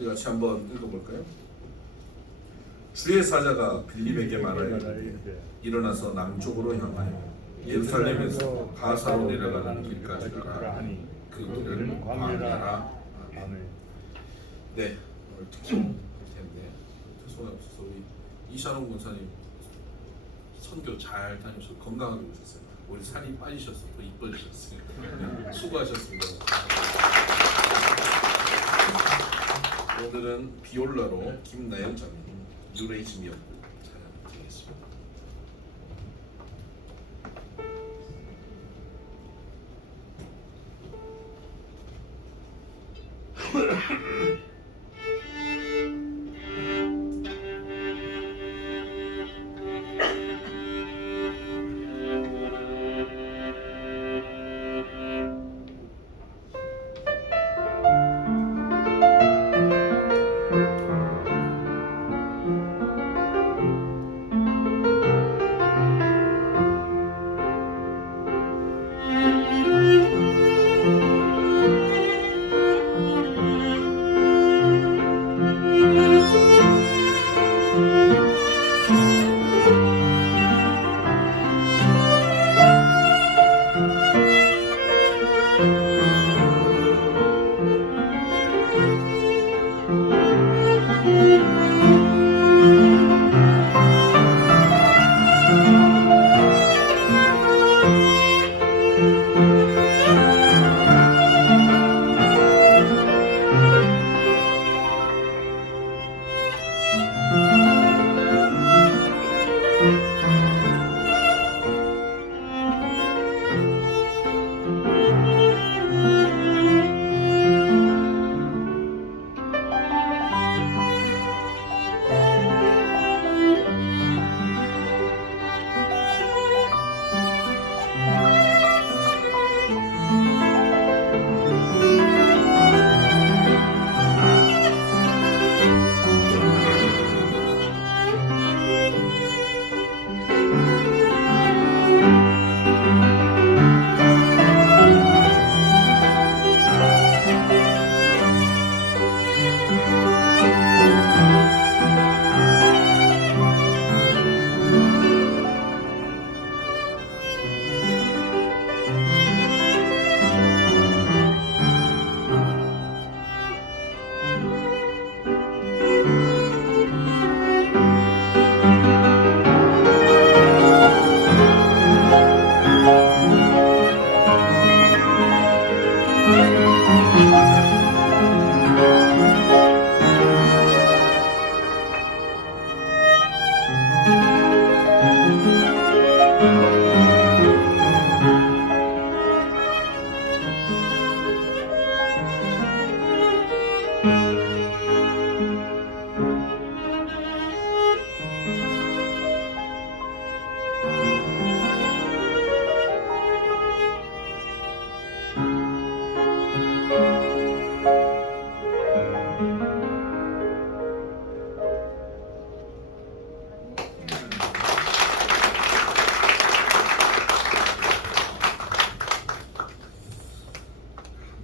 우리 같이 한번 읽어볼까요? 주의 사자가 빌립에게 말하여 일어나서 남쪽으로 향하여 예루살렘에서 가사로 내려가는 길까지 가라. 그 길을 광야라. 아멘. 네, 오늘 특송 텐데 특송에 없어서 우리 이찬홍 권사님 선교 잘 다니셔서 건강하게 오셨어요. 우리 살이 빠지셔서 더 이뻐지셨어요. 네, 수고하셨습니다. 오늘은 비올라로 김나연 자매님 뉴레이즘이었고 찬양 드리겠습니다.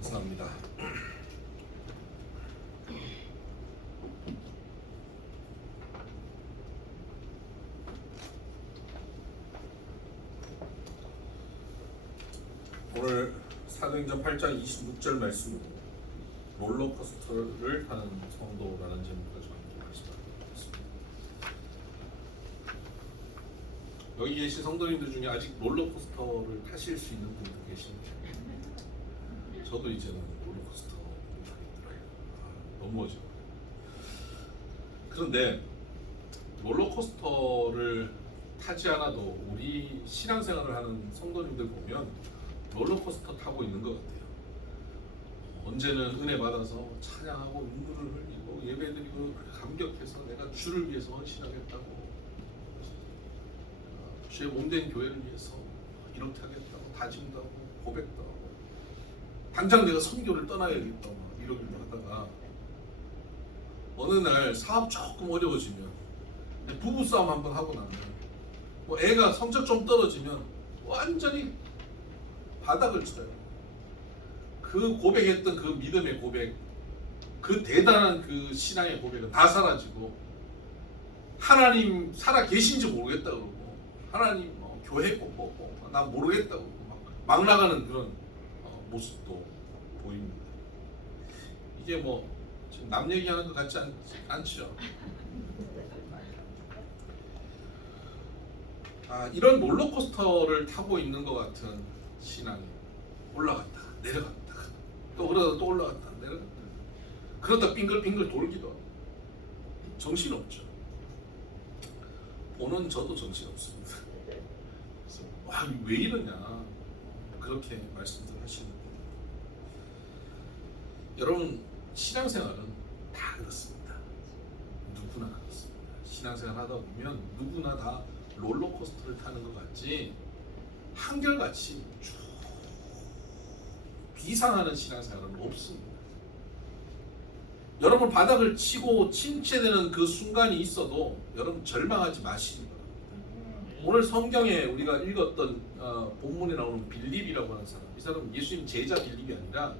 감사합니다. 오늘 사도행전 8장 26절 말씀으로 롤러코스터를 타는 성도라는 제목을 가지고 함께 말씀하겠습니다. 여기 계신 성도님들 중에 아직 롤러코스터를 타실 수 있는 분들 계십니까? 저도 이제는 롤러코스터 타겠더라고요. 너무 어지러워요. 그런데 롤러코스터를 타지 않아도 우리 신앙생활을 하는 성도님들 보면 롤러코스터 타고 있는 것 같아요. 언제는 은혜 받아서 찬양하고 눈물을 흘리고 예배드리고 감격해서 내가 주를 위해서 헌신하겠다고, 주의 몸된 교회를 위해서 이렇게 하겠다고 다짐도 하고 고백도 하고 당장 내가 선교를 떠나야겠다 이러기도 하다가 어느 날 사업 조금 어려워지면 부부싸움 한번 하고 나면 뭐 애가 성적 좀 떨어지면 완전히 바닥을 쳐요. 그 고백했던 그 믿음의 고백 그 대단한 그 신앙의 고백은 다 사라지고 하나님 살아 계신지 모르겠다 그러고 하나님 교회 꼭 난 모르겠다고 막 나가는 그런 모습도 보입니다. 이게 뭐 지금 남 얘기하는 것 같지 않죠? 이런 롤러코스터를 타고 있는 것 같은 신앙이 올라갔다 내려갔다 또 그러다 또 올라갔다 내려갔다 그러다 빙글빙글 돌기도 하고 정신없죠. 보는 저도 정신없습니다. 그래서 왜 이러냐 그렇게 말씀들 하시는데 여러분 신앙생활은 다 그렇습니다. 누구나 그렇습니다. 신앙생활 하다 보면 누구나 다 롤러코스터를 타는 것 같지 한결같이 쭉 비상하는 신앙생활은 없습니다. 여러분 바닥을 치고 침체되는 그 순간이 있어도 여러분 절망하지 마시기 바랍니다. 오늘 성경에 우리가 읽었던 본문에 나오는 빌립이라고 하는 사람, 이 사람은 예수님 제자 빌립이 아니라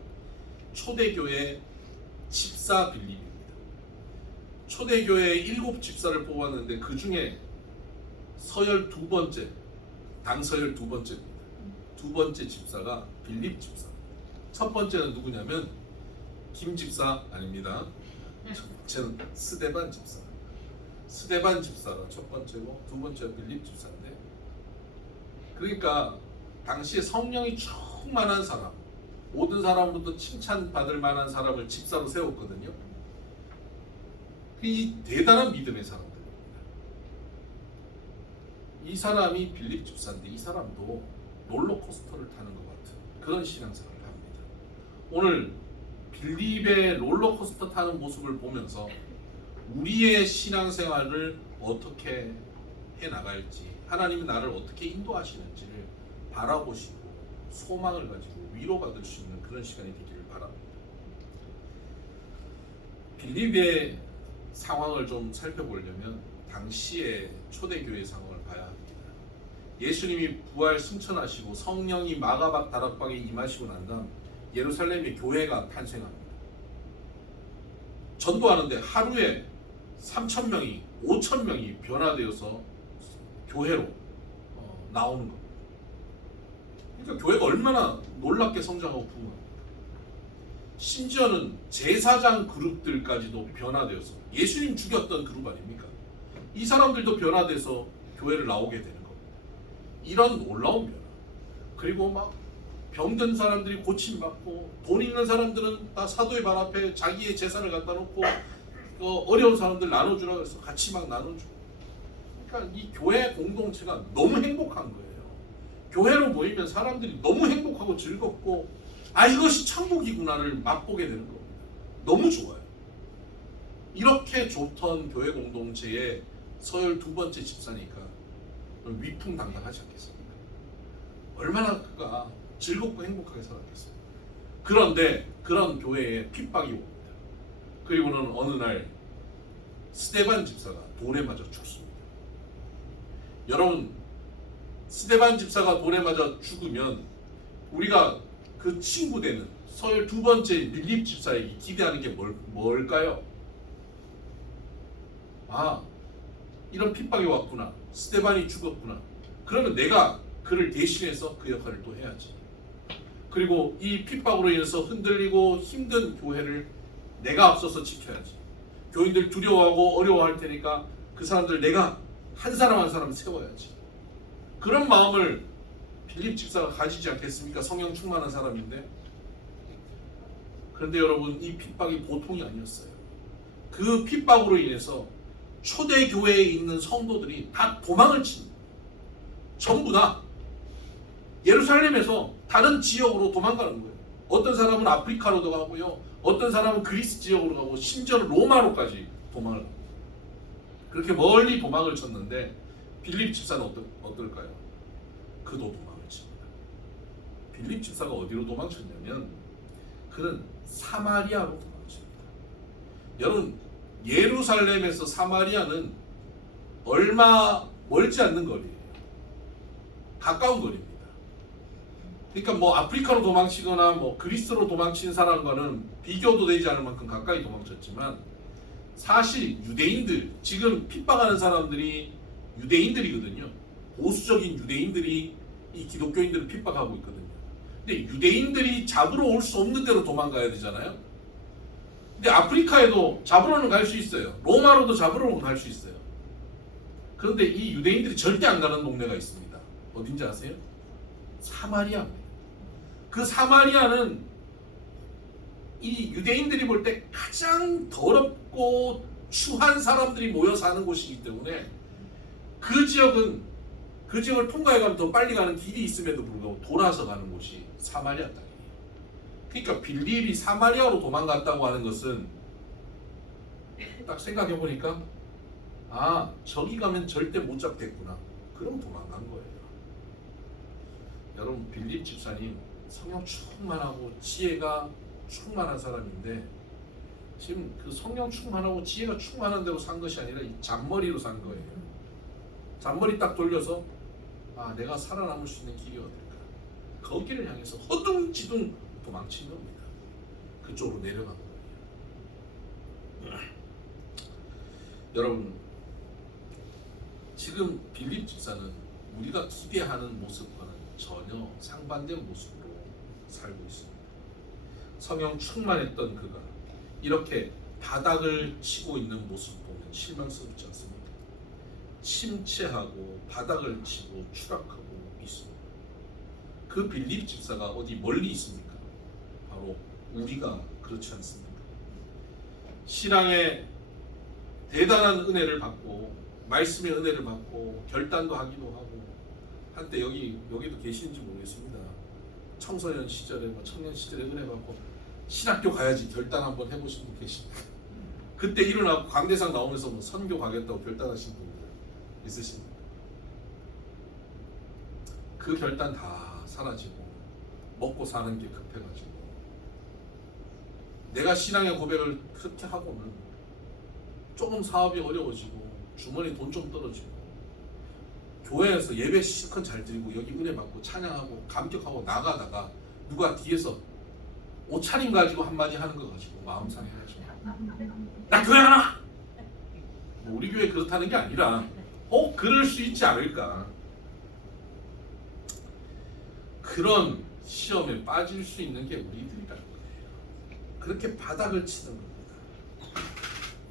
초대교회 집사 빌립입니다. 초대교회 7 집사를 뽑았는데 그 중에 서열 2번째, 당서열 2번째입니다. 2번째 집사가 빌립 집사. 첫 번째는 누구냐면 김 집사 아닙니다. 첫 번째는 스데반 집사. 스데반 집사가 첫 번째고 두 번째가 빌립 집사인데, 그러니까 당시에 성령이 충만한 사람, 모든 사람으로부터 칭찬받을 만한 사람을 집사로 세웠거든요. 이 대단한 믿음의 사람들입니다. 이 사람이 빌립 집사인데 이 사람도 롤러코스터를 타는 것 같은 그런 신앙생활을 합니다. 오늘 빌립의 롤러코스터 타는 모습을 보면서 우리의 신앙생활을 어떻게 해나갈지, 하나님이 나를 어떻게 인도하시는지를 바라보시고 소망을 가지고 위로받을 수 있는 그런 시간이 되기를 바랍니다. 빌립의 상황을 좀 살펴보려면 당시의 초대교회 상황을 봐야 합니다. 예수님이 부활 승천하시고 성령이 마가박 다락방에 임하시고 난 다음 예루살렘의 교회가 탄생합니다. 전도하는데 하루에 3,000명이 5,000명이 변화되어서 교회로 나오는 겁니다. 그러니까 교회가 얼마나 놀랍게 성장하고 부흥합니다. 심지어는 제사장 그룹들까지도 변화되어서, 예수님 죽였던 그룹 아닙니까? 이 사람들도 변화돼서 교회를 나오게 되는 겁니다. 이런 놀라운 변화. 그리고 막 병든 사람들이 고침받고, 돈 있는 사람들은 다 사도의 발 앞에 자기의 재산을 갖다 놓고 어려운 사람들 나눠주라고 해서 같이 막 나눠주고. 그러니까 이 교회 공동체가 너무 행복한 거예요. 교회로 모이면 사람들이 너무 행복하고 즐겁고, 이것이 천국이구나를 맛보게 되는 겁니다. 너무 좋아요. 이렇게 좋던 교회 공동체의 서열 2번째 집사니까 위풍당당하지 않겠습니까? 얼마나 그가 즐겁고 행복하게 살았겠습니까? 그런데 그런 교회에 핍박이 옵니다. 그리고는 어느 날 스데반 집사가 돌에 맞아 죽습니다. 여러분, 스데반 집사가 돌에 맞아 죽으면 우리가 그 친구 되는 서열 2번째 빌립 집사에게 기대하는 게 뭘까요? 이런 핍박이 왔구나, 스데반이 죽었구나, 그러면 내가 그를 대신해서 그 역할을 또 해야지. 그리고 이 핍박으로 인해서 흔들리고 힘든 교회를 내가 앞서서 지켜야지. 교인들 두려워하고 어려워할 테니까 그 사람들 내가 한 사람 한 사람 세워야지. 그런 마음을 빌립 집사가 가지지 않겠습니까? 성령 충만한 사람인데. 그런데 여러분, 이 핍박이 보통이 아니었어요. 그 핍박으로 인해서 초대교회에 있는 성도들이 다 도망을 칩니다. 전부 다 예루살렘에서 다른 지역으로 도망가는 거예요. 어떤 사람은 아프리카로도 가고요, 어떤 사람은 그리스 지역으로 가고, 심지어는 로마로까지 도망을 갑니다. 그렇게 멀리 도망을 쳤는데 빌립 집사는 어떨까요? 그도 도망을 칩니다. 빌립 집사가 어디로 도망쳤냐면 그는 사마리아로 도망칩니다. 여러분, 예루살렘에서 사마리아는 얼마 멀지 않는 거리예요. 가까운 거리입니다. 그러니까 뭐 아프리카로 도망치거나 뭐 그리스로 도망친 사람과는 비교도 되지 않을 만큼 가까이 도망쳤지만 사실 유대인들, 지금 핍박하는 사람들이 유대인들이거든요. 보수적인 유대인들이 이 기독교인들을 핍박하고 있거든요. 근데 유대인들이 잡으러 올 수 없는 데로 도망가야 되잖아요. 근데 아프리카에도 잡으러는 갈 수 있어요. 로마로도 잡으러는 갈 수 있어요. 그런데 이 유대인들이 절대 안 가는 동네가 있습니다. 어딘지 아세요? 사마리아입니다. 그 사마리아는 이 유대인들이 볼 때 가장 더럽고 추한 사람들이 모여 사는 곳이기 때문에 그 지역을 통과해 가면 더 빨리 가는 길이 있음에도 불구하고 돌아서 가는 곳이 사마리아 땅이에요. 그러니까 빌립이 사마리아로 도망갔다고 하는 것은 딱 생각해 보니까 아, 저기 가면 절대 못 잡겠구나. 그럼 도망간 거예요. 여러분, 빌립 집사님 성령 충만하고 지혜가 충만한 사람인데 지금 그 성령 충만하고 지혜가 충만한 대로 산 것이 아니라 이 잔머리로 산 거예요. 잔머리 딱 돌려서 아, 내가 살아남을 수 있는 길이 어딜까? 거기를 향해서 허둥지둥 도망친 겁니다. 그쪽으로 내려간 거예요. 여러분, 지금 빌립 집사는 우리가 기대하는 모습과는 전혀 상반된 모습으로 살고 있습니다. 성령 충만했던 그가 이렇게 바닥을 치고 있는 모습 보면 실망스럽지 않습니까? 침체하고 바닥을 치고 추락하고 있습니다. 그 빌립 집사가 어디 멀리 있습니까? 바로 우리가 그렇지 않습니까? 신앙의 대단한 은혜를 받고 말씀의 은혜를 받고 결단도 하기도 하고 한때 여기도 계시는지 모르겠습니다. 청소년 시절에 뭐 청년 시절에 은혜 받고 신학교 가야지 결단 한번 해보신 분 계십니까? 그때 일어나고 강대상 나오면서 뭐 선교 가겠다고 결단하신 분들 있으십니까? 그 결단 다 사라지고 먹고 사는 게 급해가지고 내가 신앙의 고백을 그렇게 하고는 조금 사업이 어려워지고 주머니 돈 좀 떨어지고 교회에서 예배 실컷 잘 드리고 여기 은혜 받고 찬양하고 감격하고 나가다가 누가 뒤에서 옷차림 가지고 한마디 하는 거 가지고 마음 상해가지고 나 교회 안 와! 뭐 우리 교회 그렇다는 게 아니라 그럴 수 있지 않을까. 그런 시험에 빠질 수 있는 게 우리들이라는 거예요. 그렇게 바닥을 치는 겁니다.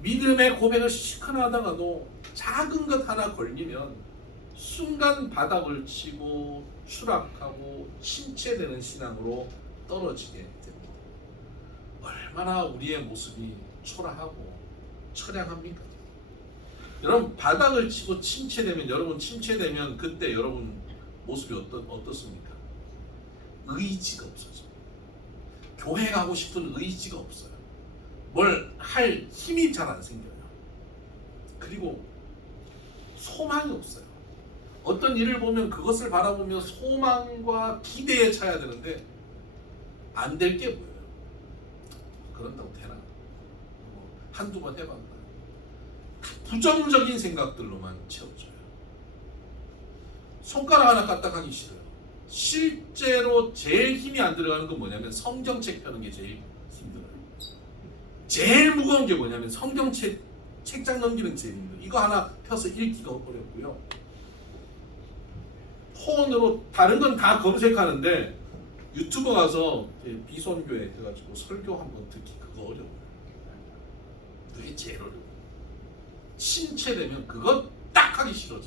믿음의 고백을 시큰하다가도 작은 것 하나 걸리면 순간 바닥을 치고 추락하고 침체되는 신앙으로 떨어지게 됩니다. 얼마나 우리의 모습이 초라하고 처량합니까? 여러분, 바닥을 치고 침체되면, 여러분 침체되면 그때 여러분 모습이 어떻습니까? 의지가 없어져요. 교회 가고 싶은 의지가 없어요. 뭘 할 힘이 잘 안 생겨요. 그리고 소망이 없어요. 어떤 일을 보면 그것을 바라보며 소망과 기대에 차야 되는데 안 될 게 뭐예요? 그런다고 되나? 한두 번 해봤나? 부정적인 생각들로만 채워져요. 손가락 하나 까딱하기 싫어요. 실제로 제일 힘이 안 들어가는 건 뭐냐면 성경책 펴는 게 제일 힘들어요. 제일 무거운 게 뭐냐면 성경책 책장 넘기는 게 제일 힘들어요. 이거 하나 펴서 읽기가 어렵고요. 폰으로 다른 건 다 검색하는데 유튜브 가서 비선교회 해가지고 설교 한번 듣기 그거 어려워요. 그게 제일 어려워요. 침체되면 그거 딱 하기 싫어져.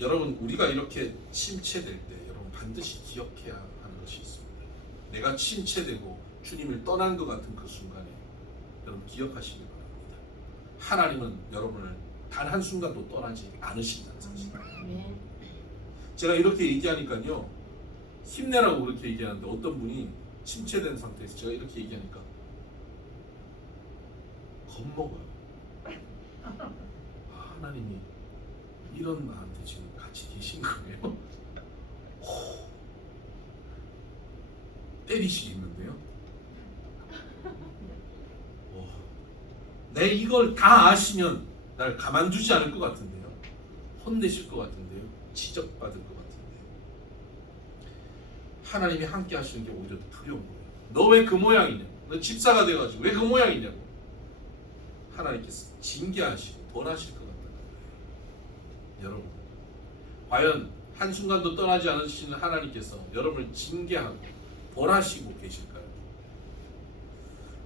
여러분, 우리가 이렇게 침체될 때 여러분 반드시 기억해야 하는 것이 있습니다. 내가 침체되고 주님을 떠난 것 같은 그 순간에 여러분 기억하시기 바랍니다. 하나님은 여러분을 단 한순간도 떠나지 않으신다는 사실. 제가 이렇게 얘기하니까요, 힘내라고 그렇게 얘기하는데 어떤 분이 침체된 상태에서 제가 이렇게 얘기하니까 겁먹어요. 하나님이 이런 나한테 지금 같이 계신 거예요? 때리시겠는데요? 내 이걸 다 아시면 날 가만두지 않을 것 같은데요? 혼내실 것 같은데요? 지적받을 것 같은데요? 하나님이 함께 하시는 게 오히려 두려운 거예요. 너 왜 그 모양이냐? 너 집사가 돼가지고 왜 그 모양이냐고. 하나님께서 징계하시고 벌하실 것 같다는 거예요. 여러분, 과연 한순간도 떠나지 않으시는 하나님께서 여러분을 징계하고 벌하시고 계실까요?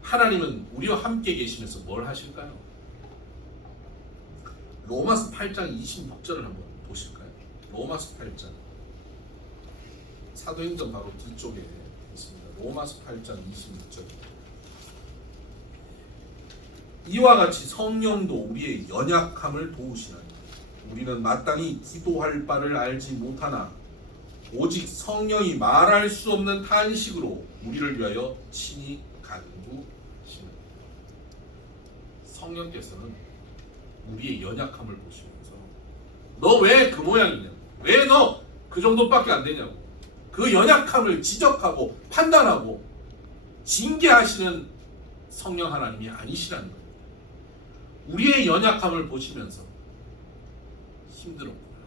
하나님은 우리와 함께 계시면서 뭘 하실까요? 로마서 8장 26절을 한번 보실까요? 로마서 8장, 사도행전 바로 뒤쪽에 있습니다. 로마서 8장 26절. 이와 같이 성령도 우리의 연약함을 도우시나니 우리는 마땅히 기도할 바를 알지 못하나 오직 성령이 말할 수 없는 탄식으로 우리를 위하여 친히 간구하시는. 성령께서는 우리의 연약함을 보시면서 너 왜 그 모양이냐, 왜 너 그 정도밖에 안 되냐고, 그 연약함을 지적하고 판단하고 징계하시는 성령 하나님이 아니시라는 거예요. 우리의 연약함을 보시면서 힘들었구나,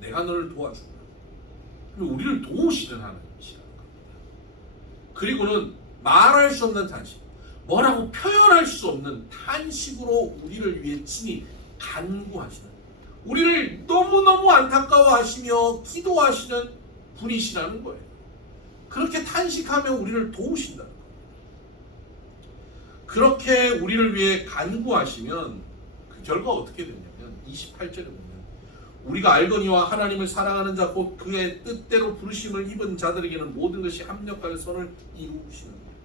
내가 너를 도와주구나, 그리고 우리를 도우시는 하나님이시라는 겁니다. 그리고는 말할 수 없는 탄식, 뭐라고 표현할 수 없는 탄식으로 우리를 위해 친히 간구하시는, 우리를 너무너무 안타까워하시며 기도하시는 분이시라는 거예요. 그렇게 탄식하며 우리를 도우신다는 거예요. 그렇게 우리를 위해 간구하시면 그 결과 어떻게 되냐면 28절에 보면 우리가 알거니와 하나님을 사랑하는 자 곧 그의 뜻대로 부르심을 입은 자들에게는 모든 것이 합력할 선을 이루시는 거예요.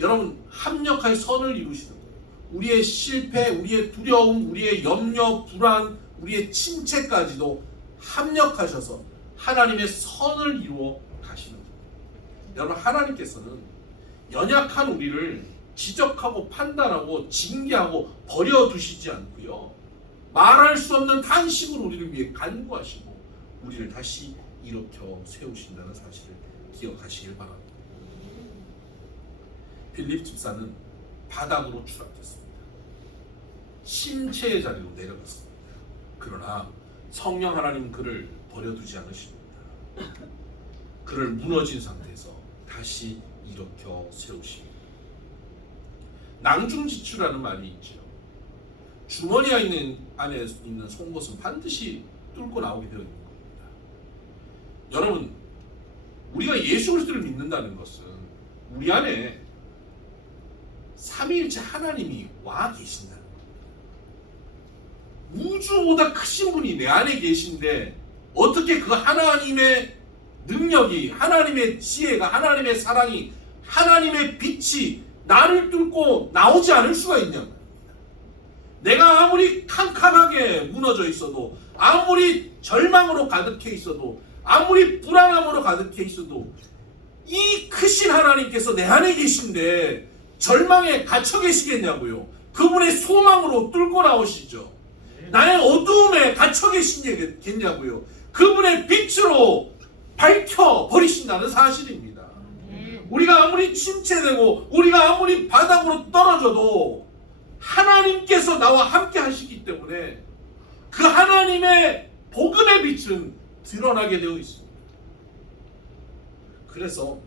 여러분, 합력할 선을 이루시는 거예요. 우리의 실패, 우리의 두려움, 우리의 염려, 불안, 우리의 침체까지도 합력하셔서 하나님의 선을 이루어 가시는 거예요. 여러분, 하나님께서는 연약한 우리를 지적하고 판단하고 징계하고 버려두시지 않고요, 말할 수 없는 탄식으로 우리를 위해 간구하시고 우리를 다시 일으켜 세우신다는 사실을 기억하시길 바랍니다. 빌립 집사는 바닥으로 추락했습니다. 심체의 자리로 내려갔습니다. 그러나 성령 하나님 그를 버려두지 않으십니다. 그를 무너진 상태에서 다시 일으켜 세우십니다. 낭중지추라는 말이 있죠. 주머니 안에 있는 송곳은 반드시 뚫고 나오게 되어 있는 겁니다. 여러분, 우리가 예수 그리스도를 믿는다는 것은 우리 안에 삼위일체 하나님이 와 계신다는 겁니다. 우주보다 크신 분이 내 안에 계신데 어떻게 그 하나님의 능력이, 하나님의 지혜가, 하나님의 사랑이, 하나님의 빛이 나를 뚫고 나오지 않을 수가 있냐고요. 내가 아무리 캄캄하게 무너져 있어도, 아무리 절망으로 가득해 있어도, 아무리 불안함으로 가득해 있어도 이 크신 하나님께서 내 안에 계신데 절망에 갇혀 계시겠냐고요. 그분의 소망으로 뚫고 나오시죠. 나의 어두움에 갇혀 계시겠냐고요. 그분의 빛으로 밝혀 버리신다는 사실입니다. 우리가 아무리 침체되고 우리가 아무리 바닥으로 떨어져도 하나님께서 나와 함께 하시기 때문에 그 하나님의 복음의 빛은 드러나게 되어 있습니다. 그래서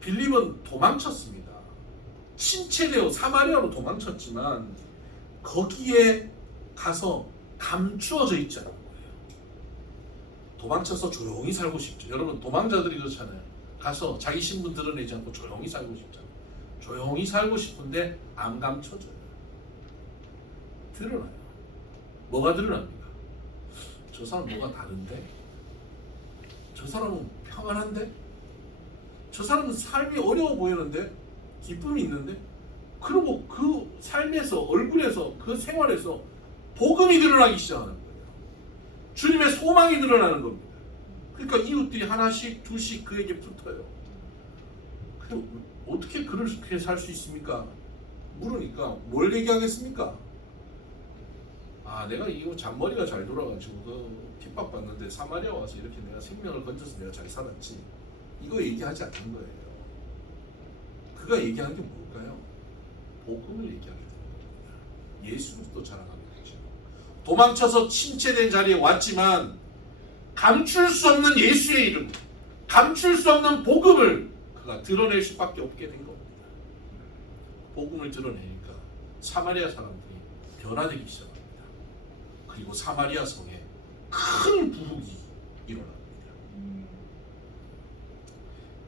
빌립은 도망쳤습니다. 침체되어 사마리아로 도망쳤지만 거기에 가서 감추어져 있지 않은 거예요. 도망쳐서 조용히 살고 싶죠. 여러분, 도망자들이 그렇잖아요. 가서 자기 신분 드러내지 않고 조용히 살고 싶잖아요. 조용히 살고 싶은데 안 감춰져요. 드러나요. 뭐가 드러납니까? 저 사람 뭐가 다른데? 저 사람은 평안한데? 저 사람은 삶이 어려워 보이는데? 기쁨이 있는데? 그리고 그 삶에서, 얼굴에서, 그 생활에서 복음이 드러나기 시작하는 거예요. 주님의 소망이 드러나는 겁니다. 그러니까 이웃들이 하나씩 둘씩 그에게 붙어요. 근데 어떻게 그렇게 살 수 있습니까? 물으니까 뭘 얘기하겠습니까? 아, 내가 이거 잔머리가 잘 돌아가지고 그 핍박받는데 사마리아 와서 이렇게 내가 생명을 건져서 내가 잘 살았지. 이거 얘기하지 않는 거예요. 그가 얘기하는 게 뭘까요? 복음을 얘기하게 되는 겁니다. 예수 그리스도 자랑하는 거죠. 도망쳐서 침체된 자리에 왔지만 감출 수 없는 예수의 이름, 감출 수 없는 복음을 그가 드러낼 수밖에 없게 된 겁니다. 복음을 드러내니까 사마리아 사람들이 변화되기 시작합니다. 그리고 사마리아 성에 큰 부흥이 일어납니다.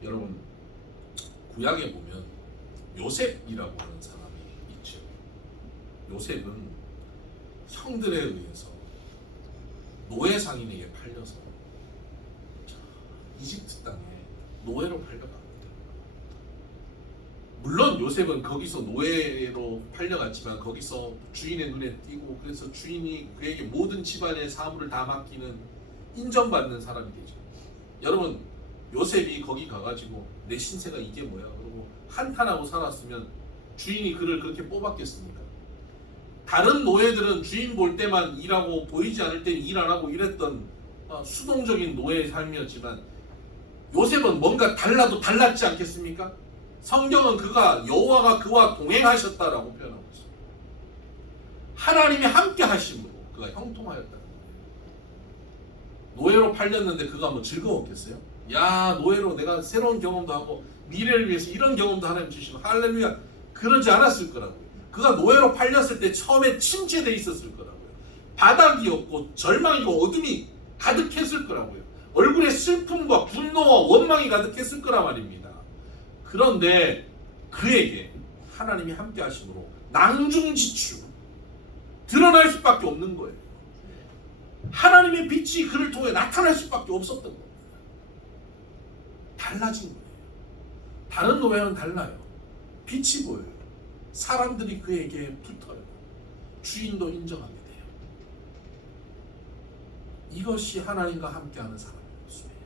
여러분, 구약에 보면 요셉이라고 하는 사람이 있죠. 요셉은 형들에 의해서 노예 상인에게 팔려서 이집트 땅에 노예로 팔려갑니다. 물론 요셉은 거기서 노예로 팔려갔지만 거기서 주인의 눈에 띄고 그래서 주인이 그에게 모든 집안의 사물을 다 맡기는 인정받는 사람이 되죠. 여러분, 요셉이 거기 가가지고 내 신세가 이게 뭐야 그러고 한탄하고 살았으면 주인이 그를 그렇게 뽑았겠습니까? 다른 노예들은 주인 볼 때만 일하고 보이지 않을 땐 일 안 하고 이랬던 수동적인 노예의 삶이었지만 요셉은 뭔가 달라도 달랐지 않겠습니까? 성경은 그가 여호와가 그와 동행하셨다라고 표현하고 있습니다. 하나님이 함께 하심으로 그가 형통하였다는 거예요. 노예로 팔렸는데 그가 뭐 즐거웠겠어요? 야, 노예로 내가 새로운 경험도 하고 미래를 위해서 이런 경험도 하나님 주시고 할렐루야, 그러지 않았을 거라고요. 그가 노예로 팔렸을 때 처음에 침체되어 있었을 거라고요. 바닥이었고 절망이고 어둠이 가득했을 거라고요. 얼굴에 슬픔과 분노와 원망이 가득했을 거란 말입니다. 그런데 그에게 하나님이 함께 하심으로 낭중지추 드러날 수밖에 없는 거예요. 하나님의 빛이 그를 통해 나타날 수밖에 없었던 겁니다. 달라진 거예요. 다른 노예는 달라요. 빛이 보여요. 사람들이 그에게 붙어요. 주인도 인정하게 돼요. 이것이 하나님과 함께하는 사람의 모습이에요.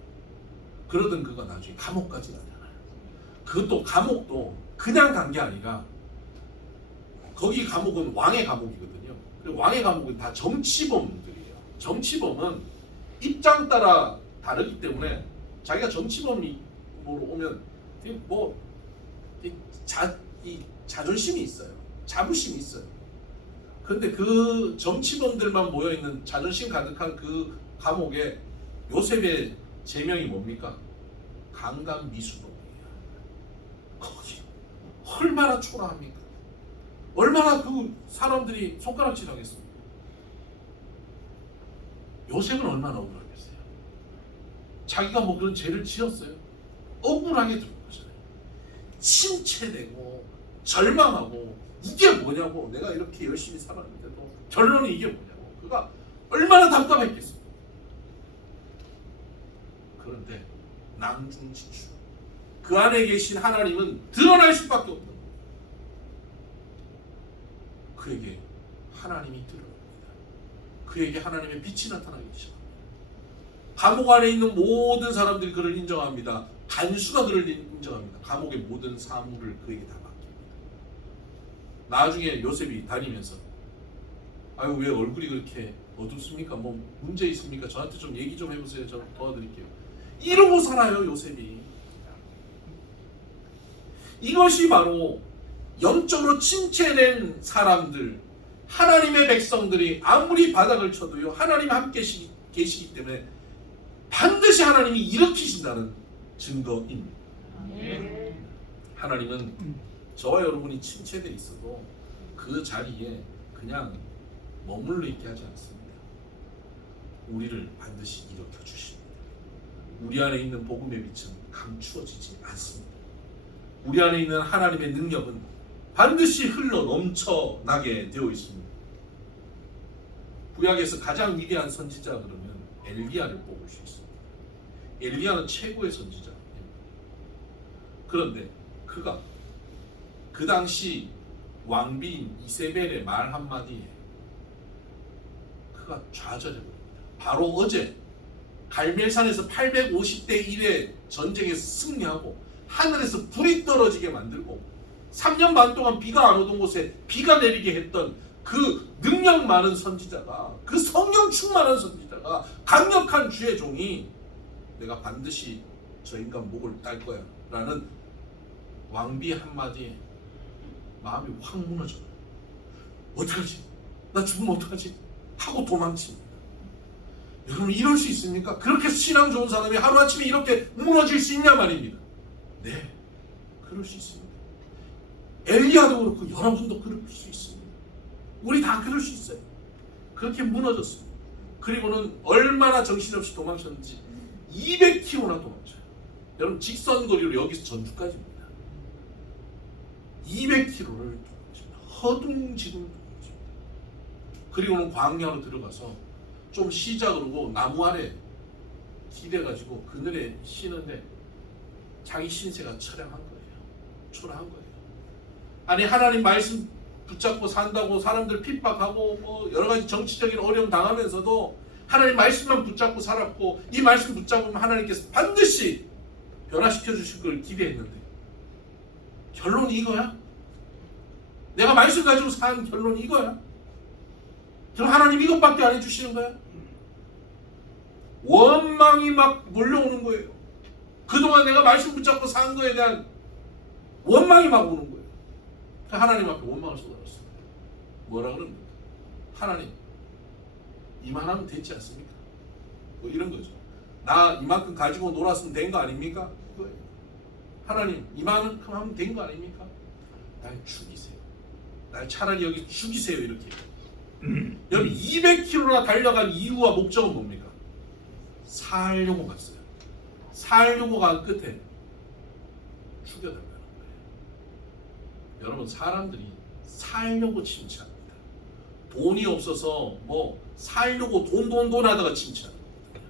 그러던 그가 나중에 감옥까지 가잖아요. 그것도 감옥도 그냥 간 게 아니라 거기 감옥은 왕의 감옥이거든요. 그리고 왕의 감옥은 다 정치범들이에요. 정치범은 입장 따라 다르기 때문에 자기가 정치범으로 오면 자존심이 있어요. 자부심이 있어요. 그런데 그 정치범들만 모여있는 자존심 가득한 그 감옥에 요셉의 제명이 뭡니까? 강간미수범이에요. 거기 얼마나 초라합니까? 얼마나 그 사람들이 손가락질 하겠습니까? 요셉은 얼마나 억울하겠어요? 자기가 뭐 그런 죄를 지었어요? 억울하게 들은 거잖아요. 침체되고 절망하고 이게 뭐냐고, 내가 이렇게 열심히 살았는데도 결론이 이게 뭐냐고, 그가 얼마나 답답했겠습니까? 그런데 낭중지추, 그 안에 계신 하나님은 드러날 수밖에 없는 거예요. 그에게 하나님이 드러납니다. 그에게 하나님의 빛이 나타나기 시작합니다. 감옥 안에 있는 모든 사람들이 그를 인정합니다. 간수가 그를 인정합니다. 감옥의 모든 사물을 그에게 다 맡깁니다. 나중에 요셉이 다니면서 아유, 왜 얼굴이 그렇게 어둡습니까? 뭐 문제 있습니까? 저한테 좀 얘기 좀 해보세요. 저 도와드릴게요. 이러고 살아요, 요셉이. 이것이 바로 영적으로 침체된 사람들, 하나님의 백성들이 아무리 바닥을 쳐도요, 하나님 함께 계시기 때문에 반드시 하나님이 일으키신다는 증거입니다. 하나님은 저와 여러분이 침체되어 있어도 그 자리에 그냥 머물러 있게 하지 않습니다. 우리를 반드시 일으켜 주십니다. 우리 안에 있는 복음의 빛은 감추어지지 않습니다. 우리 안에 있는 하나님의 능력은 반드시 흘러 넘쳐나게 되어 있습니다. 구약에서 가장 위대한 선지자 그러면 엘리야를 뽑을 수 있습니다. 엘리야는 최고의 선지자. 그런데 그가 그 당시 왕비인 이세벨의 말 한마디에 그가 좌절해버립니다. 바로 어제 갈멜산에서 850대 1의 전쟁에서 승리하고 하늘에서 불이 떨어지게 만들고 3년 반 동안 비가 안 오던 곳에 비가 내리게 했던 그 능력 많은 선지자가, 그 성령 충만한 선지자가, 강력한 주의 종이 내가 반드시 저 인간 목을 딸 거야 라는 왕비 한마디에 마음이 확 무너져요. 어떡하지? 나 죽으면 어떡하지? 하고 도망칩니다. 여러분 이럴 수 있습니까? 그렇게 신앙 좋은 사람이 하루아침에 이렇게 무너질 수 있냐 말입니다. 네, 그럴 수 있습니다. 엘리야도 그렇고 여러분도 그럴 수 있습니다. 우리 다 그럴 수 있어요. 그렇게 무너졌습니다. 그리고는 얼마나 정신없이 도망쳤는지 200km나 도망쳐요. 여러분 직선거리로 여기서 전주까지입니다. 200km를 도망칩니다. 허둥지둥 도망칩니다. 그리고는 광야로 들어가서 좀 쉬자 그러고 나무 아래 기대가지고 그늘에 쉬는데 자기 신세가 초라한 거예요. 아니 하나님 말씀 붙잡고 산다고 사람들 핍박하고 뭐 여러 가지 정치적인 어려움 당하면서도 하나님 말씀만 붙잡고 살았고 이 말씀 붙잡으면 하나님께서 반드시 변화시켜 주실 걸 기대했는데 결론이 이거야? 내가 말씀 가지고 산 결론이 이거야? 그럼 하나님 이것밖에 안 해주시는 거야? 원망이 막 몰려오는 거예요. 그동안 내가 말씀 붙잡고 산 거에 대한 원망이 막 오는 거예요. 하나님 앞에 원망을 쏟아놨어요. 뭐라 그럽니까? 하나님 이만하면 됐지 않습니까? 뭐 이런 거죠. 나 이만큼 가지고 놀았으면 된 거 아닙니까? 그거예요. 하나님 이만큼 하면 된 거 아닙니까? 날 죽이세요. 날 차라리 여기 죽이세요. 이렇게. 여러분 200km나 달려간 이유와 목적은 뭡니까? 살려고 갔어요. 살려고 간 끝에 죽여달라는 거예요. 여러분 사람들이 살려고 침체합니다. 돈이 없어서 뭐 살려고 돈 하다가 침체하는 겁니다.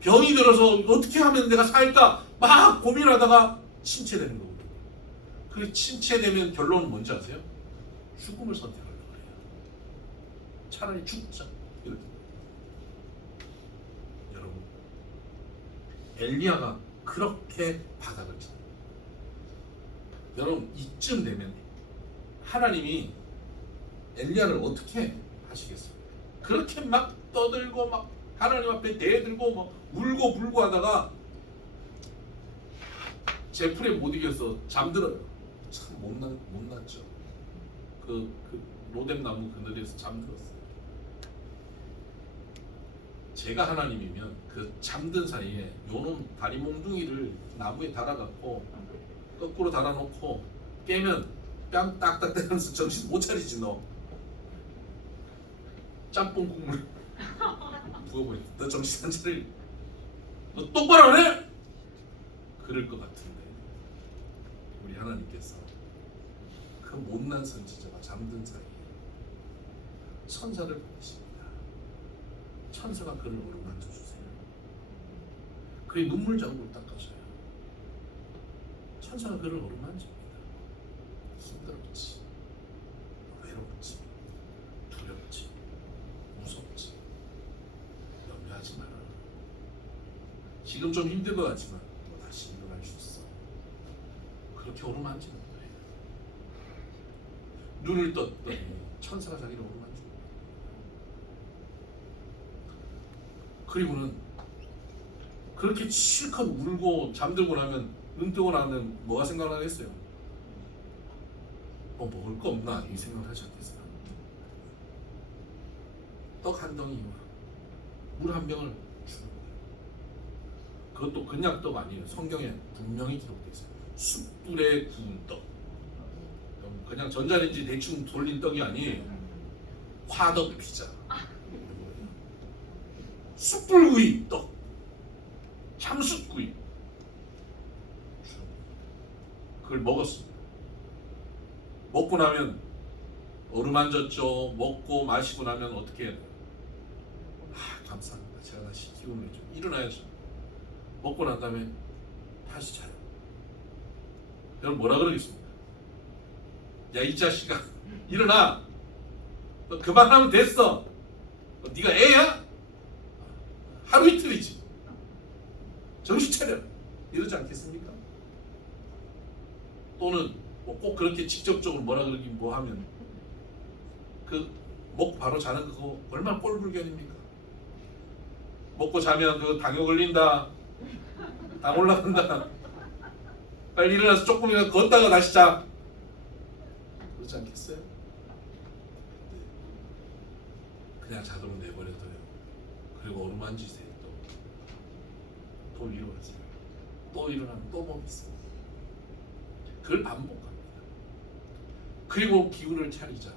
병이 들어서 어떻게 하면 내가 살까 막 고민하다가 침체되는 거거든요. 그 침체되면 결론은 뭔지 아세요? 죽음을 선택하려고 해요. 차라리 죽자 이렇게. 여러분 엘리야가 그렇게 바닥을 쳤어요. 여러분 이쯤 되면 하나님이 엘리야를 어떻게 하시겠어요? 그렇게 막 떠들고 막 하나님 앞에 대들고 막 울고 불고 하다가 제풀에 못 이겨서 잠들어요. 참 못났죠. 그 로뎀나무 그늘에서 잠들었어요. 제가 하나님이면 그 잠든 사이에 요놈 다리 몽둥이를 나무에 달아갖고 거꾸로 달아놓고 깨면 뺨 딱딱 때면서 정신 못 차리지 너. 짬뽕 국물 부어버려. 너 정신 안 차릴. 너 똑바로 안 해? 그럴 것 같은데 우리 하나님께서 그 못난 선지자가 잠든 사이에 천사를 보내십니다. 천사가 그를 어루만져 주세요. 그의 눈물 자국을 닦아줘요. 천사가 그를 어루만집니다. 힘들었지, 외롭지, 두렵지, 무섭지. 염려하지 마라. 지금 좀 힘들 것 같지만 너 다시 일어날 수 있어. 그렇게 어루만지는 거예요. 눈을 떴더니 천사가 자기를 어루만지고 그리고는 그렇게 실컷 울고 잠들고 나면 눈 뜨고 나면 뭐가 생각나겠어요? 먹을 거 없나 이 생각을 하지 않겠어요? 떡 한 덩이와 물 한 병을 주는 거예요. 그것도 그냥 떡 아니에요. 성경에 분명히 기록되어 있어요. 숯불에 구운 떡. 그냥 전자레인지 대충 돌린 떡이 아니에요. 화덕 피자. 숯불구이 떡. 참숯구이. 그걸 먹었습니다. 먹고 나면 어루만졌죠. 먹고 마시고 나면 어떻게 해야 돼요? 감사합니다. 제가 다시 기운을 좀 일어나야죠. 먹고 난 다음에 다시 자요. 여러분 뭐라 그러겠습니까? 야 이 자식아 일어나. 너 그만하면 됐어. 너 네가 애야? 하루 이틀이지. 정신 차려. 이러지 않겠습니까? 또는 뭐 꼭 그렇게 직접적으로 뭐라 그러긴 뭐 하면 그 먹고 바로 자는 그거 얼마나 꼴불견입니까? 먹고 자면 그 당뇨 걸린다, 당 올라간다. 빨리 일어나서 조금이라도 걷다가 다시 자. 그렇지 않겠어요? 그냥 자도록 내버려둬요. 그리고 어루만지세요. 또 위로 가세요. 또 일어나면 또 몸이 있어요. 그걸 반복합니다. 그리고 기운을 차리자.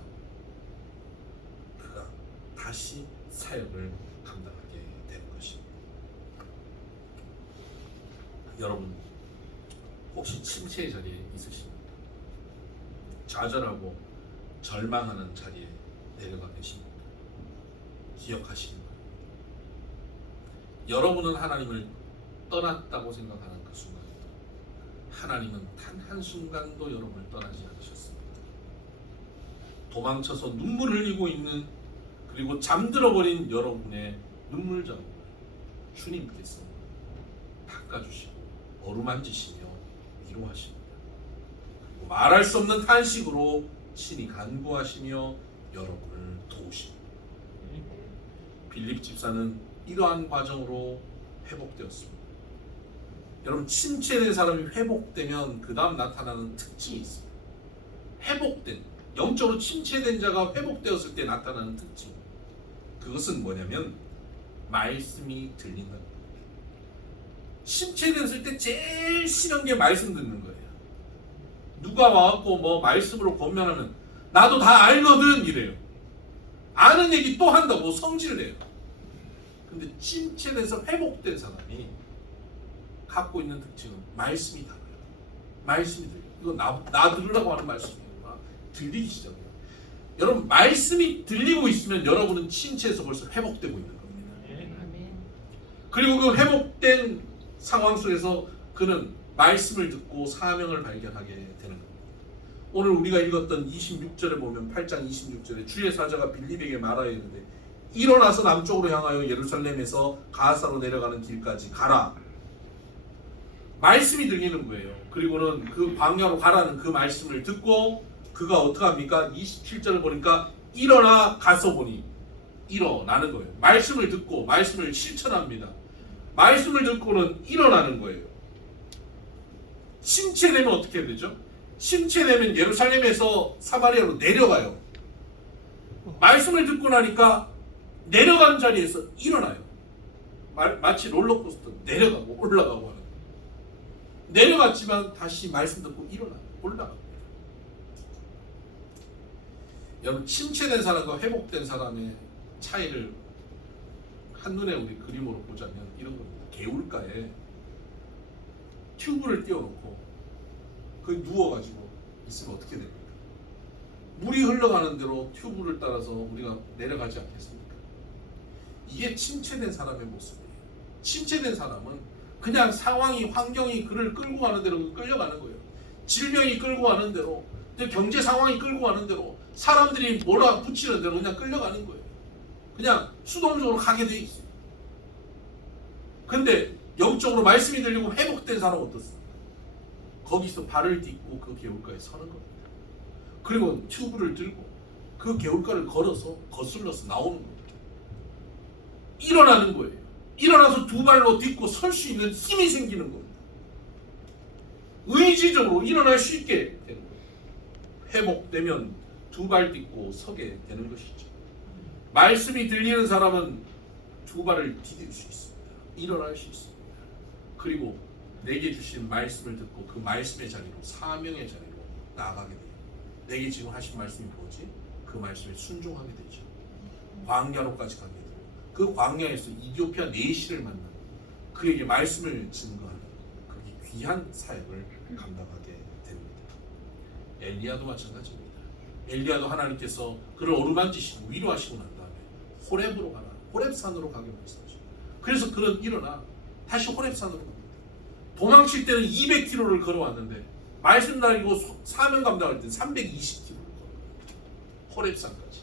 그가 다시 사역을 감당하게 되는 것입니다. 여러분 혹시 침체의 자리에 있으십니까? 좌절하고 절망하는 자리에 내려가 계십니까? 기억하시기 바랍니다. 여러분은 하나님을 떠났다고 생각하는 그 순간, 하나님은 단 한순간도 여러분을 떠나지 않으셨습니다. 도망쳐서 눈물 흘리고 있는, 그리고 잠들어버린 여러분의 눈물 자국을 주님께서 닦아주시고 어루만지시며 위로하십니다. 말할 수 없는 탄식으로 친히 간구하시며 여러분을 도우십니다. 빌립 집사는 이러한 과정으로 회복되었습니다. 여러분, 침체된 사람이 회복되면 그 다음 나타나는 특징이 있습니다. 회복된, 영적으로 침체된 자가 회복되었을 때 나타나는 특징, 그것은 뭐냐면 말씀이 들린다는 거예요. 침체됐을 때 제일 싫은 게 말씀 듣는 거예요. 누가 와갖고 뭐 말씀으로 권면하면 나도 다 알거든 이래요. 아는 얘기 또 한다고 성질을 내요. 근데 침체돼서 회복된 사람이 갖고 있는 특징은 말씀이 달라요. 말씀이 들려요. 이거 나 들으라고 하는 말씀이구나. 들리기 시작해요. 여러분, 말씀이 들리고 있으면 여러분은 침체에서 벌써 회복되고 있는 겁니다. 그리고 그 회복된 상황 속에서 그는 말씀을 듣고 사명을 발견하게 되는 겁니다. 오늘 우리가 읽었던 26절에 보면 8장 26절에 주의 사자가 빌립에게 말하여 이르되 일어나서 남쪽으로 향하여 예루살렘에서 가사로 내려가는 길까지 가라. 말씀이 들리는 거예요. 그리고는 그 광야로 가라는 그 말씀을 듣고 그가 어떻게 합니까? 27절을 보니까 일어나 가서 보니 일어나는 거예요. 말씀을 듣고 말씀을 실천합니다. 말씀을 듣고는 일어나는 거예요. 침체되면 어떻게 되죠? 침체되면 예루살렘에서 사마리아로 내려가요. 말씀을 듣고 나니까 내려간 자리에서 일어나요. 마치 롤러코스터 내려가고 올라가고 하는. 내려갔지만 다시 말씀 듣고 일어나요. 올라갑니다. 여러분, 침체된 사람과 회복된 사람의 차이를 한눈에 우리 그림으로 보자면 이런 겁니다. 개울가에 튜브를 띄워놓고 거기 누워가지고 있으면 어떻게 됩니까? 물이 흘러가는 대로 튜브를 따라서 우리가 내려가지 않겠습니까? 이게 침체된 사람의 모습이에요. 침체된 사람은 그냥 상황이, 환경이 그를 끌고 가는 대로 끌려가는 거예요. 질병이 끌고 가는 대로, 경제 상황이 끌고 가는 대로, 사람들이 몰아붙이는 대로 그냥 끌려가는 거예요. 그냥 수동적으로 가게 돼 있어요. 근데 영적으로 말씀이 들리고 회복된 사람은 어떻습니까? 거기서 발을 딛고 그 개울가에 서는 겁니다. 그리고 튜브를 들고 그 개울가를 걸어서 거슬러서 나오는 겁니다. 일어나는 거예요. 일어나서 두 발로 딛고 설 수 있는 힘이 생기는 겁니다. 의지적으로 일어날 수 있게 되는 거예요. 회복되면 두 발 딛고 서게 되는 것이죠. 말씀이 들리는 사람은 두 발을 디딜 수 있습니다. 일어날 수 있습니다. 그리고 내게 주신 말씀을 듣고 그 말씀의 자리로, 사명의 자리로 나아가게 돼요. 내게 지금 하신 말씀이 뭐지? 그 말씀에 순종하게 되죠. 광야로까지 가게 돼요. 그 광야에서 이디오피아 내시를 만나고 그에게 말씀을 증거하는 그 귀한 사역을 감당하게 됩니다. 엘리야도 마찬가지입니다. 엘리야도 하나님께서 그를 어루만지시고 위로하시고 난 다음에 호렙으로 가라, 호렙산으로 가게 말씀하시죠. 그래서 그는 일어나 다시 호렙산으로 갑니다. 도망칠 때는 200km를 걸어왔는데 말씀 날리고 사명 감당할 때는 320km를 걸어갑니다. 호렙산까지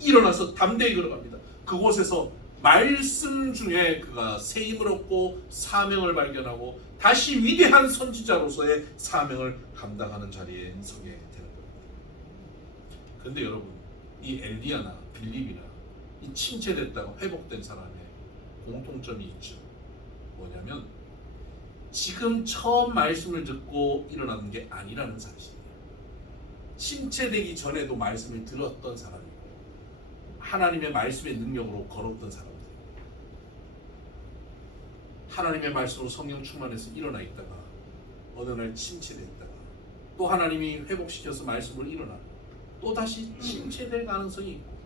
일어나서 담대히 걸어갑니다. 그곳에서 말씀 중에 그가 새 힘을 얻고 사명을 발견하고 다시 위대한 선지자로서의 사명을 감당하는 자리에 서게 되는 겁니다. 그런데 여러분, 이 엘리야나 빌립이나 이 침체됐다가 회복된 사람의 공통점이 있죠. 뭐냐면 지금 처음 말씀을 듣고 일어나는 게 아니라는 사실이에요. 침체되기 전에도 말씀을 들었던 사람이고 하나님의 말씀의 능력으로 걸었던 사람들. 하나님의 말씀으로 성령 충만해서 일어나 있다가 어느 날 침체됐다가 또 하나님이 회복시켜서 말씀으로 일어나 또 다시 침체될 가능성이 있고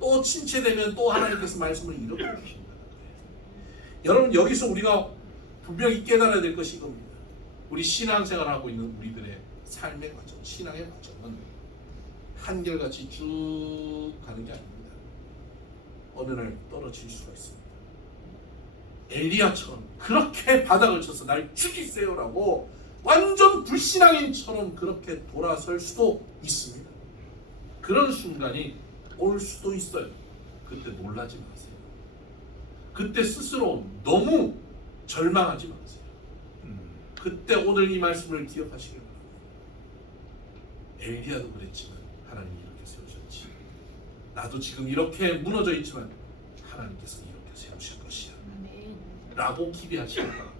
또 침체되면 또 하나님께서 말씀을 일으켜 주신다. 여러분 여기서 우리가 분명히 깨달아야 될 것이 이겁니다. 우리 신앙생활하고 있는 우리들의 삶의 과정, 신앙의 과정은 한결같이 쭉 가는 게 아닙니다. 어느 날 떨어질 수가 있습니다. 엘리야처럼 그렇게 바닥을 쳐서 날 죽이세요라고 완전 불신앙인처럼 그렇게 돌아설 수도 있습니다. 그런 순간이 올 수도 있어요. 그때 놀라지 마세요. 그때 스스로 너무 절망하지 마세요. 그때 오늘 이 말씀을 기억하시길 바랍니다. 엘리야도 그랬지만 하나님이 이렇게 세우셨지. 나도 지금 이렇게 무너져 있지만 하나님께서 이렇게 세우실 것이야 라고 기대하시길 바랍니다.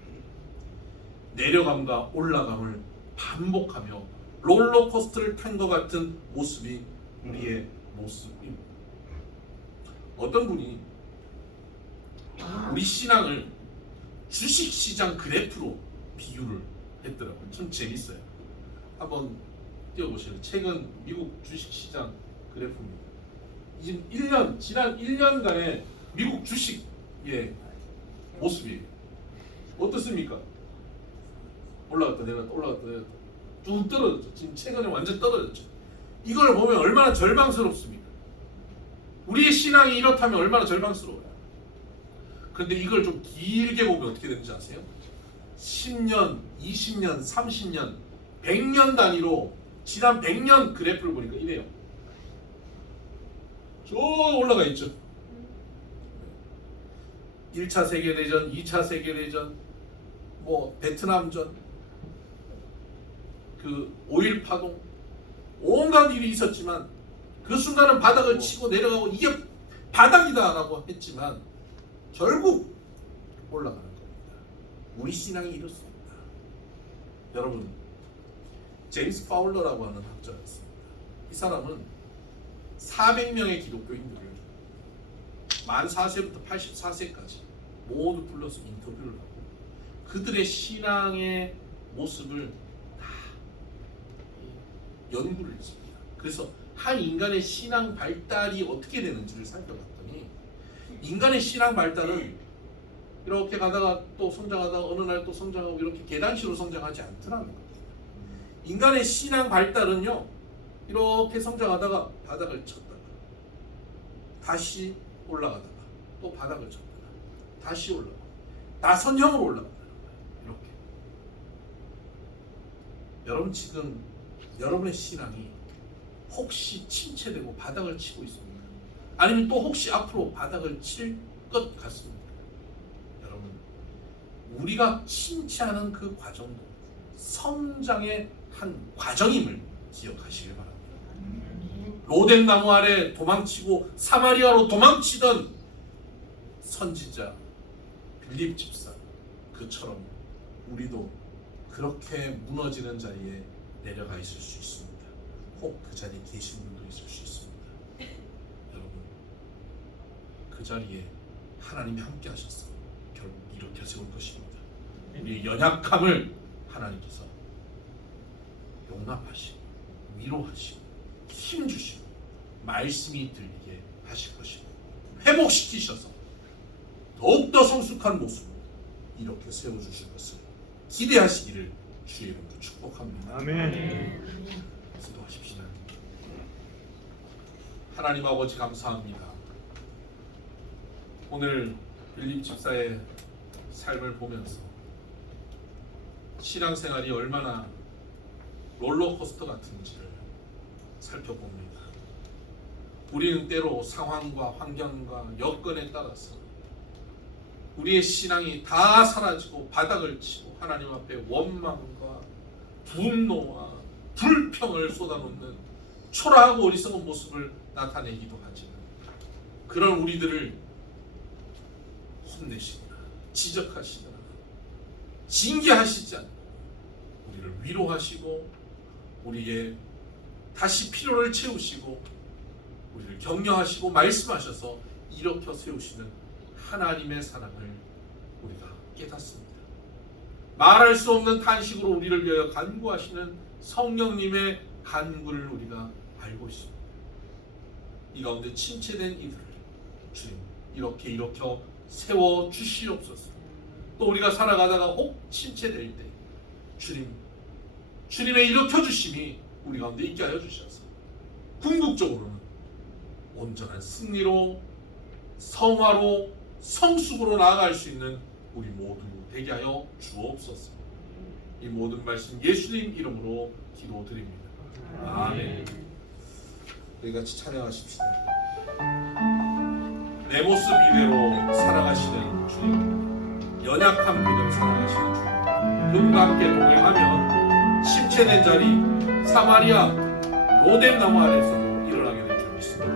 내려감과 올라감을 반복하며 롤러코스터를 탄 것 같은 모습이 우리의 모습입니다. 어떤 분이 우리 신앙을 주식시장 그래프로 비유를 했더라고요. 참 재밌어요. 한번 띄워보시죠. 최근 미국 주식시장 그래프입니다. 지금 지난 1년간의 미국 주식의 모습이에요. 어떻습니까? 올라갔다 내려갔다 올라갔다 내려갔다 쭉 떨어졌죠. 지금 최근에 완전 떨어졌죠. 이걸 보면 얼마나 절망스럽습니까? 우리의 신앙이 이렇다면 얼마나 절망스러워요. 그런데 이걸 좀 길게 보면 어떻게 되는지 아세요? 10년, 20년, 30년, 100년 단위로 지난 100년 그래프를 보니까 이래요. 쭉 올라가 있죠. 1차 세계대전, 2차 세계대전, 뭐 베트남전, 그 5.1 파동, 온갖 일이 있었지만 그 순간은 바닥을 치고 내려가고 이게 바닥이다라고 했지만 결국 올라가는 겁니다. 우리 신앙이 이렇습니다. 여러분, 제임스 파울러라고 하는 학자가 있습니다. 이 사람은 400명의 기독교인들을 만 4세부터 84세까지 모두 불러서 인터뷰를 하고 그들의 신앙의 모습을 다 연구를 했습니다. 그래서 한 인간의 신앙 발달이 어떻게 되는지를 살펴봤더니 인간의 신앙 발달은 이렇게 가다가 또 성장하다가 어느 날 또 성장하고 이렇게 계단식으로 성장하지 않더라는 겁니다. 인간의 신앙 발달은요, 이렇게 성장하다가 바닥을 쳤다가 다시 올라가다가 또 바닥을 쳤다가 다시 올라가고 나선형으로 올라간다는 거예요. 이렇게. 여러분 지금 여러분의 신앙이 혹시 침체되고 바닥을 치고 있습니까? 아니면 또 혹시 앞으로 바닥을 칠 것 같습니까? 여러분, 우리가 침체하는 그 과정도 성장의 한 과정임을 기억하시길 바랍니다. 로뎀나무 아래 도망치고 사마리아로 도망치던 선지자 빌립 집사, 그처럼 우리도 그렇게 무너지는 자리에 내려가 있을 수 있습니다. 혹 그 자리에 계신 분도 있을 수 있습니다. 여러분, 그 자리에 하나님이 함께 하셔서 결국 일으켜 세울 것입니다. 우리의 연약함을 하나님께서 용납하시고 위로하시고 힘주시고 말씀이 들리게 하실 것입니다. 회복시키셔서 더욱더 성숙한 모습으로 이렇게 세워주실 것을 기대하시기를 주의 이름으로 축복합니다. 아멘. 기도하십시다. 하나님 아버지 감사합니다. 오늘 빌립 집사의 삶을 보면서 신앙생활이 얼마나 롤러코스터 같은지를 살펴봅니다. 우리는 때로 상황과 환경과 여건에 따라서 우리의 신앙이 다 사라지고 바닥을 치고 하나님 앞에 원망과 분노와 불평을 쏟아놓는 초라하고 어리석은 모습을 나타내기도 하지만 그런 우리들을 혼내시거나 지적하시거나 징계하시지 않고 우리를 위로하시고 우리의 다시 필요를 채우시고 우리를 격려하시고 말씀하셔서 일으켜 세우시는 하나님의 사랑을 우리가 깨닫습니다. 말할 수 없는 탄식으로 우리를 위하여 간구하시는 성령님의 간구를 우리가 알고 있습니다. 이 가운데 침체된 이들을 주님 이렇게 일으켜 세워 주시옵소서. 또 우리가 살아가다가 혹 침체될 때 주님의 일으켜 주심이 우리 가운데 있게 하여 주셔서 궁극적으로는 온전한 승리로 성화로 성숙으로 나아갈 수 있는 우리 모두 되게 하여 주옵소서. 이 모든 말씀 예수님 이름으로 기도드립니다. 아멘. 우리 같이 찬양하십시다. 내 모습 이대로 살아가시는 주님, 연약한 그대로 살아가시는 주님, 그분과 함께 동행하면 침체된 자리 사마리아 로뎀 나무 아래에서도 일어나게 될 줄 믿습니다.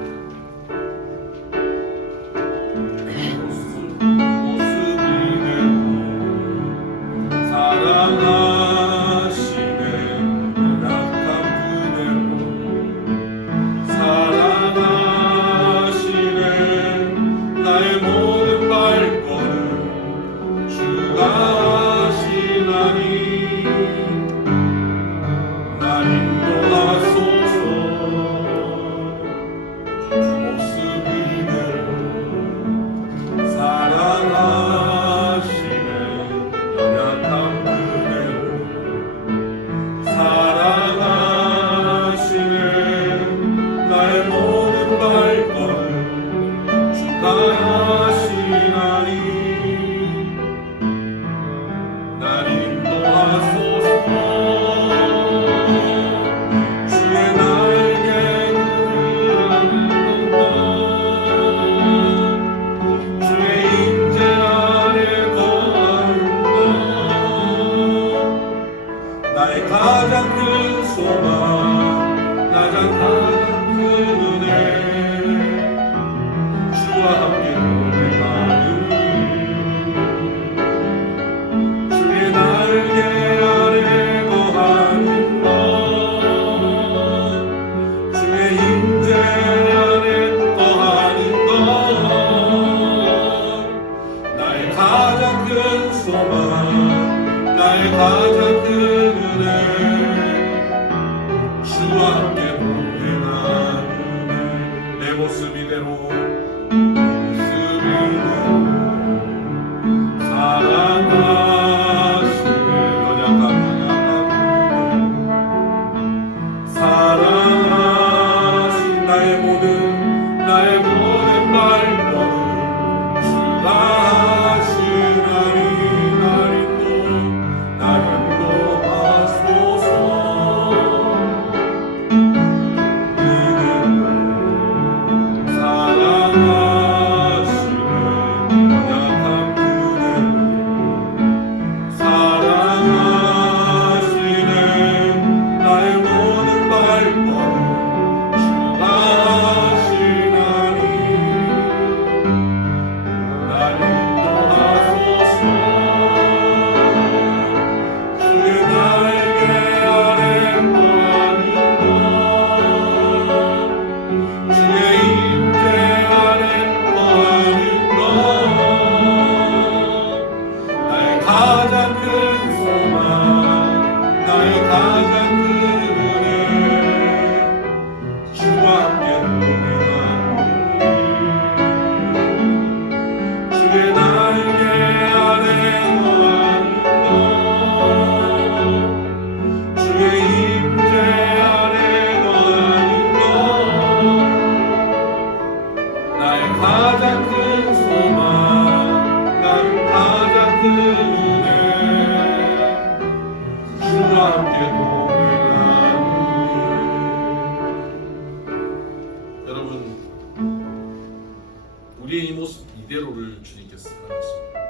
우리의 이 모습 이대로를 주님께서 사랑하십니다.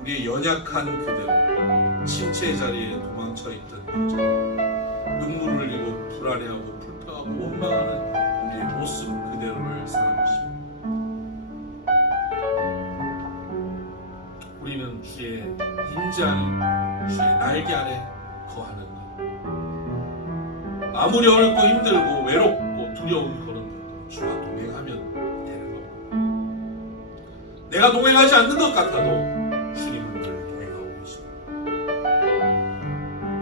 우리의 연약한 그대로 침체의 자리에 도망쳐 있던 그저 눈물을 흘리고 불안해하고 불평하고 원망하는 우리의 모습 그대로를 사랑하십니다. 우리는 주의 임재 안에, 주의 날개 안에 거하는 것. 아무리 어렵고 힘들고 외롭고 두려운 걸음들도 주와 동행하면 되는 겁니다. 내가 동행하지 않는 것 같아도 주님은 늘 동행하고 계십니다.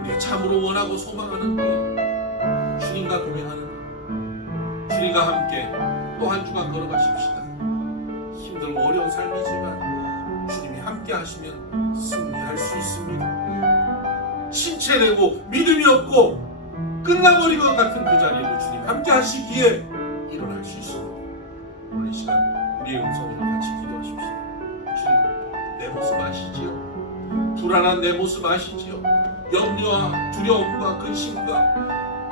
우리가 참으로 원하고 소망하는 것, 주님과 동행하는 것, 주님과 함께 또 한 주간 걸어가십시다. 힘들고 어려운 삶이지만 주님이 함께 하시면 승리할 수 있습니다. 침체되고 믿음이 없고 끝나버린 것 같은 그 자리에도 주님 함께 하시기에 일어날 수 있습니다. 오늘 이 시간 우리의 음성으로 같이 기도하십시오. 주님, 내 모습 아시지요? 불안한 내 모습 아시지요? 염려와 두려움과 근심과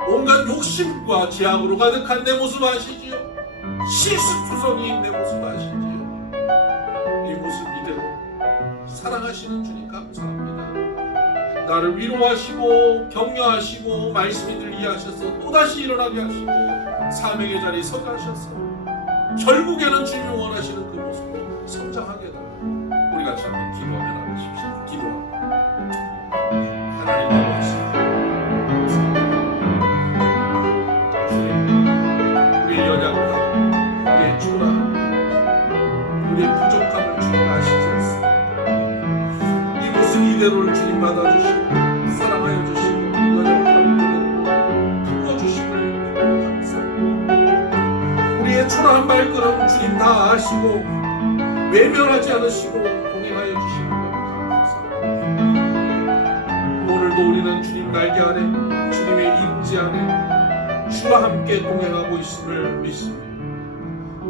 온갖 욕심과 죄악으로 가득한 내 모습 아시지요? 실수투성이인 내 모습 아시지요? 이 모습 이대로 사랑하시는 주님 감사합니다. 나를 위로하시고 격려하시고 말씀이 들리게 하셔서 또다시 일어나게 하시고 사명의 자리에 서게 하셔서 결국에는 주님이 원하시는 그 모습으로 성장하게 해달라고 우리 같이 한번 기도하며 나가십시오. 기도합니다. 하나님 아버지, 주님, 우리의 연약함, 우리의 초라함, 우리의 부족함을 주님 아시지 않습니까? 이 모습 이대로를 주님 받아주시고 사랑하여 주시고 연약함을 품어주심을 감사합니다. 우리의 초라한 발걸음 주님 다 아시고 외면하지 않으시고 동행하여 주시는 것 감사합니다. 오늘도 우리는 주님 날개 아래 주님의 임재 안에 주와 함께 동행하고 있음을 믿습니다.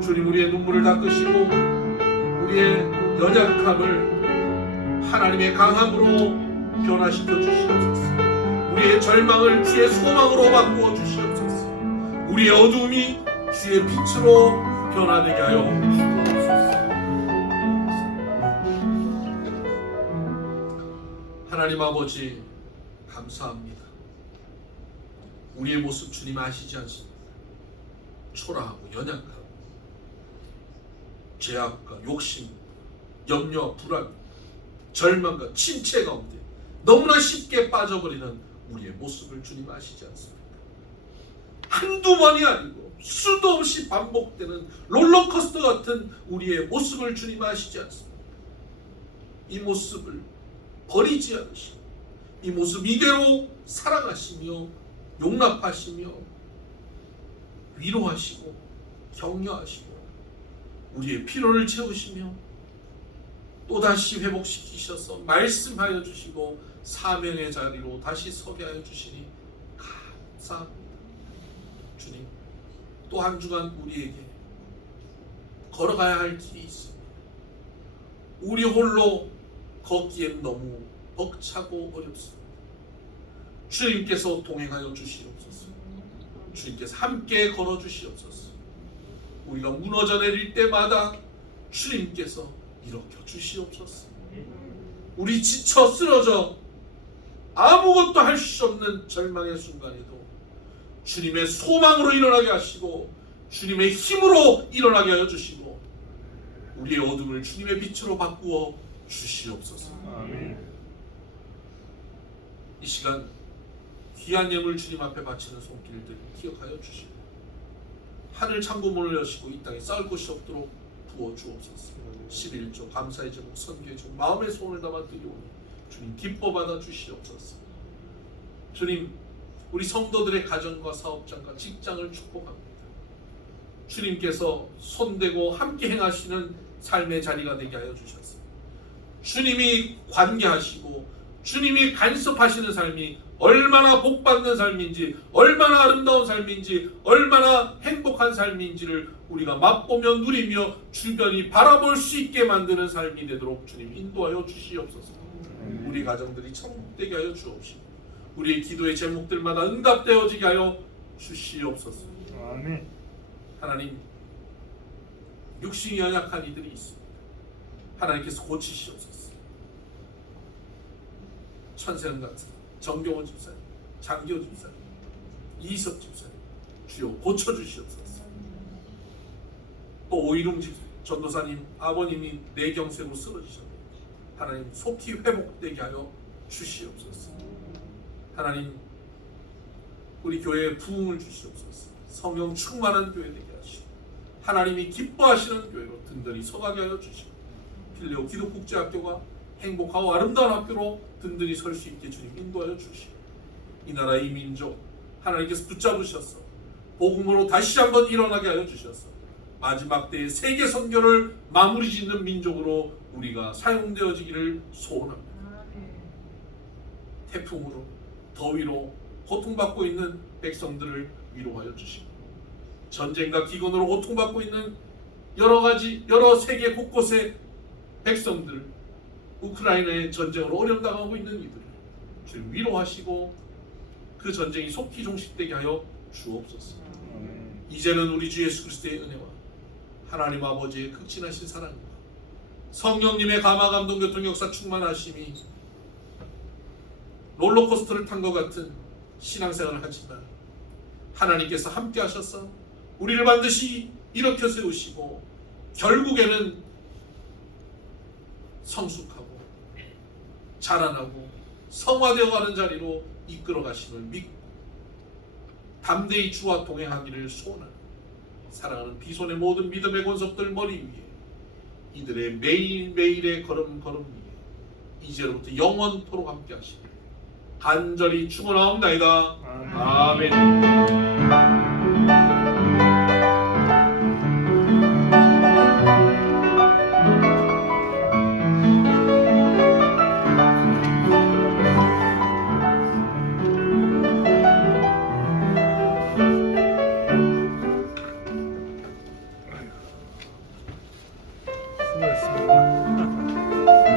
주님, 우리의 눈물을 닦으시고 우리의 연약함을 하나님의 강함으로 변화시켜 주시옵소서. 우리의 절망을 주의 소망으로 바꾸어 주시옵소서. 우리의 어두움이 주의 빛으로 변화되게 하여 주옵소서. 하나님 아버지 감사합니다. 우리의 모습 주님 아시지 않습니까? 초라하고 연약하고 죄악과 욕심, 염려와 불안, 절망과 침체 가운데 너무나 쉽게 빠져버리는 우리의 모습을 주님 아시지 않습니까? 한두 번이 아니고 수도 없이 반복되는 롤러코스터 같은 우리의 모습을 주님 아시지 않습니까? 이 모습을 버리지 않으시고 이 모습 이대로 사랑하시며 용납하시며 위로하시고 격려하시고 우리의 피로를 채우시며 또다시 회복시키셔서 말씀하여 주시고 사명의 자리로 다시 서게 하여 주시니 감사합니다. 주님, 또 한 주간 우리에게 걸어가야 할 길이 있습니다. 우리 홀로 걷기엔 너무 벅차고 어렵습니다. 주님께서 동행하여 주시옵소서. 주님께서 함께 걸어 주시옵소서. 우리가 무너져 내릴 때마다 주님께서 일으켜 주시옵소서. 우리 지쳐 쓰러져 아무것도 할 수 없는 절망의 순간에도 주님의 소망으로 일어나게 하시고 주님의 힘으로 일어나게 하여 주시고 우리의 어둠을 주님의 빛으로 바꾸어 주시옵소서. 이 시간 귀한 예물 주님 앞에 바치는 손길들 기억하여 주시고 하늘 창고문을 여시고 이 땅에 쌓을 곳이 없도록 부어 주옵소서. 11조 감사의 제목 선교의 제목 마음의 소원을 담아 드리오니 주님 기뻐 받아 주시옵소서. 주님, 우리 성도들의 가정과 사업장과 직장을 축복합니다. 주님께서 손대고 함께 행하시는 삶의 자리가 되게 하여 주셔서 주님이 관계하시고 주님이 간섭하시는 삶이 얼마나 복받는 삶인지, 얼마나 아름다운 삶인지, 얼마나 행복한 삶인지를 우리가 맛보며 누리며 주변이 바라볼 수 있게 만드는 삶이 되도록 주님 인도하여 주시옵소서. 우리 가정들이 천국되게 하여 주옵시고 우리의 기도의 제목들마다 응답되어지게 하여 주시옵소서. 아멘. 하나님, 육신이 연약한 이들이 있습니다. 하나님께서 고치시옵소서. 천세현 강사, 정경원 집사님, 장기호 집사님, 이석 집사님, 주여 고쳐주시옵소서. 또 오이룡 전도사님 아버님이 뇌경색으로 쓰러지셨네요. 하나님 속히 회복되게 하여 주시옵소서. 하나님, 우리 교회에 부흥을 주시옵소서. 성령 충만한 교회 되게 하시고 하나님이 기뻐하시는 교회로 든든히 서가게 하여 주시고 필레오 기독국제학교가 행복하고 아름다운 학교로 든든히 설 수 있게 주님 인도하여 주시고, 이 나라 이 민족 하나님께서 붙잡으셔서 복음으로 다시 한번 일어나게 하여 주셔서 마지막 때의 세계 선교를 마무리 짓는 민족으로 우리가 사용되어지기를 소원합니다. 태풍으로 더위로 고통받고 있는 백성들을 위로하여 주시고, 전쟁과 기근으로 고통받고 있는 여러 세계 곳곳의 백성들, 우크라이나의 전쟁으로 어려움 당하고 있는 이들을 주님 위로하시고 그 전쟁이 속히 종식되게 하여 주옵소서. 이제는 우리 주 예수 그리스도의 은혜와 하나님 아버지의 극진하신 사랑과 성령님의 감화 감동 교통 역사 충만하심이 롤러코스터를 탄 것 같은 신앙생활을 하지만 하나님께서 함께 하셔서 우리를 반드시 일으켜 세우시고 결국에는 성숙하고 자라나고 성화되어 가는 자리로 이끌어 가심을 믿고 담대히 주와 동행하기를 소원하는 사랑하는 비손의 모든 믿음의 권속들 머리 위에 이들의 매일매일의 걸음 위에 이제로부터 영원토록 함께 하시길 간절히 축원하옵나이다. 아멘.